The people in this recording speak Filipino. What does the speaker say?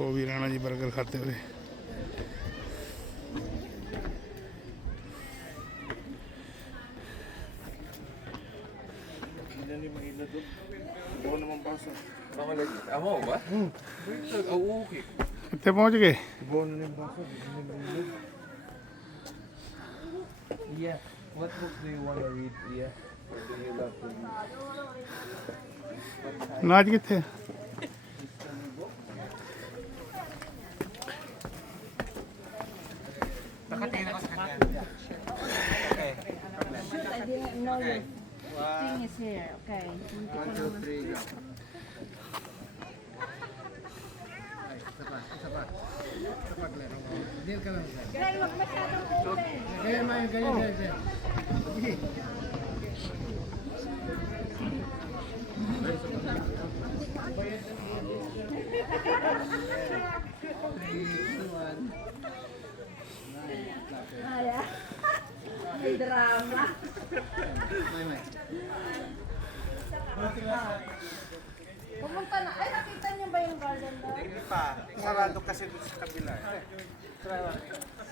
बॉबी राणा जी बर्गर खाते हुए। कितने पहुंच गए? Yeah. What book do you want to read? Yeah. Or do you love to read? नाच कितने? Nakatingin ako sa kanya. Okay. Shoot, I didn't know your thing is here. Okay. 1, 2, 3, go. Gray, wag masyadong open. Ay, may drama. Pumunta na. Ay, nakita niyo ba yung garden doon? Hindi pa. Sarado kasi sa kabila.